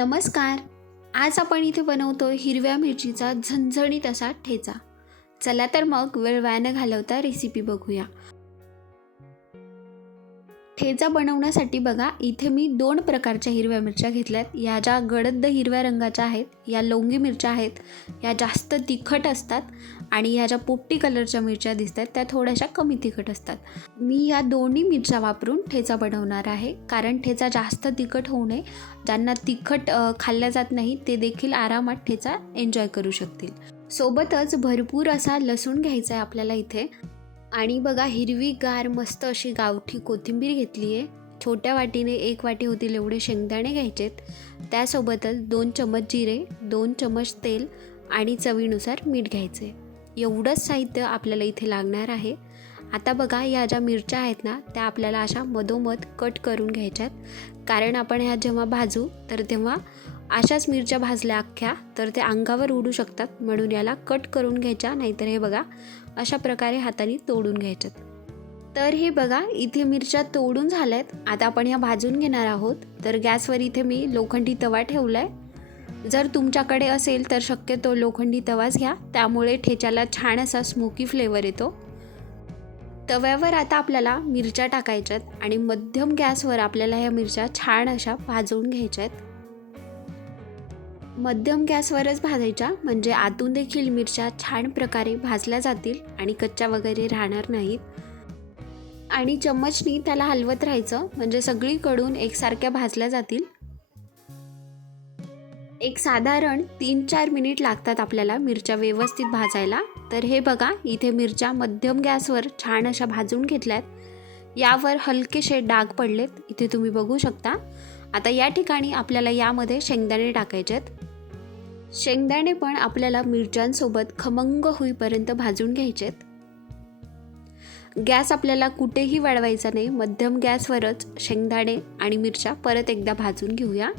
नमस्कार. आज आपण इथे बनवतो हिरव्या मिरचीचा झणझणीत असा ठेचा. चला तर मग वेळ वाया न घालवता रेसिपी बघूया. ठेचा बनवण्यासाठी बघा इथे मी दोन प्रकारच्या हिरव्या मिरच्या घेतल्यात. या ज्या गडद हिरव्या रंगाच्या आहेत या लवंगी मिरच्या आहेत या जास्त तिखट असतात आणि ह्या ज्या पोपटी कलरच्या मिरच्या दिसतात त्या थोड्याशा कमी तिखट असतात. मी या दोन्ही मिरच्या वापरून ठेचा बनवणार आहे कारण ठेचा जास्त तिखट होऊ नये. ज्यांना तिखट खाल्ल्या जात नाही ते देखील आरामात ठेचा एन्जॉय करू शकतील. सोबतच भरपूर असा लसूण घ्यायचा आहे आपल्याला इथे. आणि बघा हिरवी गार मस्त अशी गावठी कोथिंबीर घेतली आहे छोट्या वाटीने एक वाटी होतील एवढे शेंगदाणे घ्यायचेत. त्यासोबतच दोन चमच जिरे दोन चमच तेल आणि चवीनुसार मीठ घ्यायचे एवढंच साहित्य आपल्याला इथे लागणार आहे. आता बघा या ज्या मिरच्या आहेत ना त्या आपल्याला अशा मधोमध कट करून घ्यायच्यात. कारण आपण ह्या जेव्हा भाजू तर तेव्हा अशाच मिरच्या भाजल्या अख्ख्या तर ते अंगावर उडू शकतात. म्हणून याला कट करून घ्यायच्या नाहीतर हे बघा अशा प्रकारे हाताने तोडून घ्यायच्यात. तर हे बघा इथे मिरच्या तोडून झाल्यात. आता आपण ह्या भाजून घेणार आहोत. तर गॅसवर इथे मी लोखंडी तवा ठेवला आहे जर तुमच्याकडे असेल तर शक्यतो लोखंडी तवाच घ्या. त्यामुळे ठेच्याला छान असा स्मोकी फ्लेवर येतो. तव्यावर आता आपल्याला मिरच्या टाकायच्यात आणि मध्यम गॅसवर आपल्याला ह्या मिरच्या छान अशा भाजून घ्यायच्या आहेत मध्यम गॅसवरच भाजायच्या म्हणजे आतून देखील मिरच्या छान प्रकारे भाजल्या जातील आणि कच्च्या वगैरे राहणार नाहीत. आणि चम्मचनी त्याला हलवत राहायचं म्हणजे सगळीकडून एकसारख्या भाजल्या जातील. एक साधारण तीन चार मिनिट लागतात आपल्याला मिरच्या व्यवस्थित भाजायला. तर हे बघा इथे मिरच्या मध्यम गॅसवर छान अशा भाजून घेतल्यात. यावर हलकेसे डाग पडलेत इथे तुम्ही बघू शकता. आता या ठिकाणी आपल्याला यामध्ये शेंगदाणे टाकायचे आहेत शेंगदाणे पण आपल्याला मिरच्यांसोबत खमंग होईपर्यंत भाजून घ्यायचेत. गॅस आपल्याला कुठेही वाढवायचा नाही. मध्यम गॅसवरच शेंगदाणे आणि मिरच्या परत एकदा भाजून घेऊया.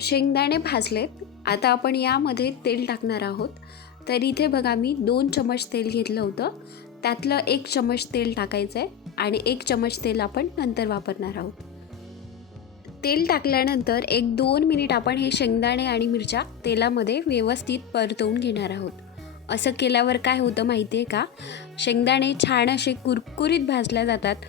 शेंगदाणे भाजलेत. आता आपण यामध्ये तेल टाकणार आहोत. तर इथे बघा मी दोन चमच तेल घेतलं होतं. त्यातलं एक चमच तेल टाकायचं आहे आणि एक चमच तेल आपण नंतर वापरणार आहोत. तेल टाकल्यानंतर एक दोन मिनिट आपण हे शेंगदाणे आणि मिरच्या तेलामध्ये व्यवस्थित परतवून घेणार आहोत. असं केल्यावर काय होतं माहिती आहे का? शेंगदाणे छान असे कुरकुरीत भाजल्या जातात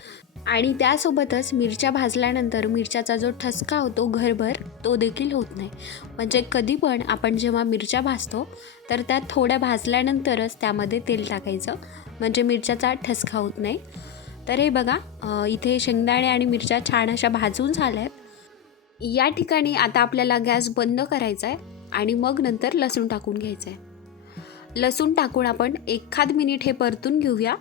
आणि त्यासोबतच मिरच्या भाजल्यानंतर मिरच्याचा जो ठसका होतो घरभर तो देखील होत नाही. म्हणजे कधी पण आपण जेव्हा मिरच्या भाजतो तर त्या थोड्या भाजल्यानंतरच त्यामध्ये तेल टाकायचं. म्हणजे मिरच्याचा ठसका होत नाही. तर हे बघा इथे शेंगदाणे आणि मिरच्या छान अशा भाजून झाल्या आहेत या ठिकाणी आता आपल्याला गॅस बंद करायचा आहे आणि मग नंतर लसूण टाकून घ्यायचं आहे लसूण टाकून आपण एखाद मिनिट हे परतून घेऊया.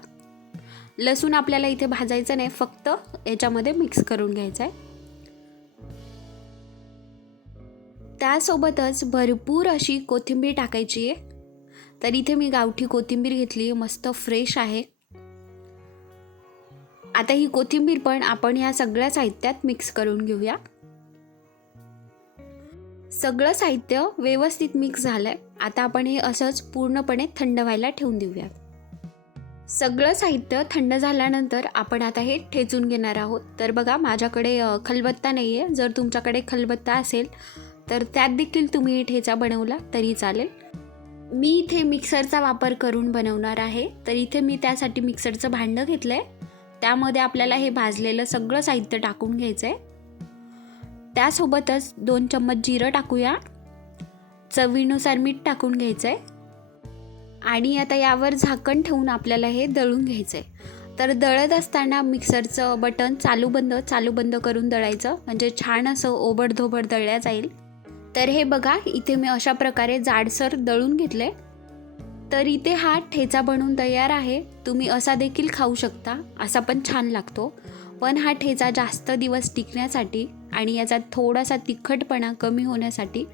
लसूण आपल्याला इथे भाजायचं नाही फक्त याच्यामध्ये मिक्स करून घ्यायचं आहे त्यासोबतच भरपूर अशी कोथिंबीर टाकायची आहे. तर इथे मी गावठी कोथिंबीर घेतली आहे मस्त फ्रेश आहे. आता ही कोथिंबीर पण आपण ह्या सगळ्या साहित्यात मिक्स करून घेऊया. सगळं साहित्य व्यवस्थित मिक्स झालं आहे आता आपण हे असंच पूर्णपणे थंड व्हायला ठेवून देऊया सगळं साहित्य थंड झाल्यानंतर आपण आता हे ठेचून घेणार आहोत. तर बघा माझ्याकडे खलबत्ता नाही आहे जर तुमच्याकडे खलबत्ता असेल तर त्यात देखील तुम्ही ठेचा बनवला तरी चालेल. मी इथे मिक्सरचा वापर करून बनवणार आहे. तर इथे मी त्यासाठी मिक्सरचं भांडं घेतलं आहे त्यामध्ये आपल्याला हे भाजलेलं सगळं साहित्य टाकून घ्यायचं आहे त्यासोबतच दोन चम्मच जिरं टाकूया. चवीनुसार मीठ टाकून घ्यायचं आहे आणि आता यावर झाकण ठेवून आपल्याला हे दळून घ्यायचं आहे तर दळत असताना मिक्सरचं बटन चालू बंद चालू बंद करून दळायचं. म्हणजे छान असं ओबडधोबड दळल्या जाईल. तर हे बघा इथे मी अशा प्रकारे जाडसर दळून घेतले तर इथे हा ठेचा बनवून तयार आहे. तुम्ही असा देखील खाऊ शकता. असा पण छान लागतो. पण हा ठेचा जास्त दिवस टिकण्यासाठी आणि याचा थोडासा तिखटपणा कमी होण्यासाठी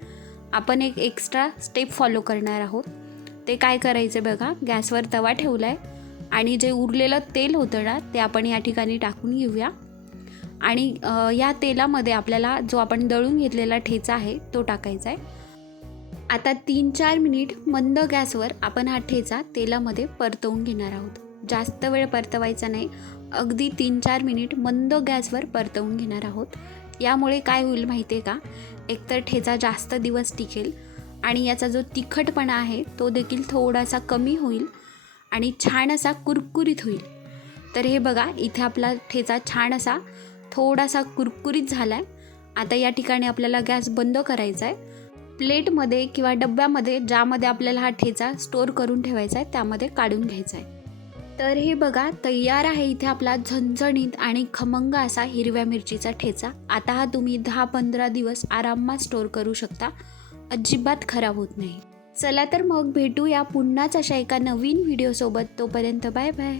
आपण एक एक्स्ट्रा स्टेप फॉलो करणार आहोत. ते काय करायचं बघा गॅसवर तवा ठेवला आहे आणि जे उरलेलं तेल होतं ना ते आपण या ठिकाणी टाकून घेऊया. आणि या तेलामध्ये आपल्याला जो आपण दळून घेतलेला ठेचा आहे तो टाकायचा आहे. आता तीन चार मिनिट मंद गॅसवर आपण हा ठेचा तेलामध्ये परतवून घेणार आहोत. जास्त वेळ परतवायचा नाही. अगदी तीन चार मिनिट मंद गॅसवर परतवून घेणार आहोत. यामुळे काय होईल माहिती आहे का? एकतर ठेचा जास्त दिवस टिकेल आणि याचा जो तिखटपणा आहे तो देखील थोडासा कमी होईल आणि छान असा कुरकुरीत होईल. तर हे बघा इथे आपला ठेचा छान असा थोडासा कुरकुरीत झाला आहे आता या ठिकाणी आपल्याला गॅस बंद करायचा आहे प्लेटमध्ये किंवा डब्यामध्ये ज्यामध्ये आपल्याला हा ठेचा स्टोअर करून ठेवायचा आहे त्यामध्ये काढून घ्यायचा आहे तर हे बघा तयार आहे इथे आपला झणझणीत आणि खमंग असा हिरव्या मिरचीचा ठेचा. आता हा तुम्ही दहा पंधरा दिवस आरामात स्टोअर करू शकता. अजिबात खराब होत नाही. चला तर मग भेटूया पुन्हाच अशा एका नवीन व्हिडिओसोबत तोपर्यंत बाय बाय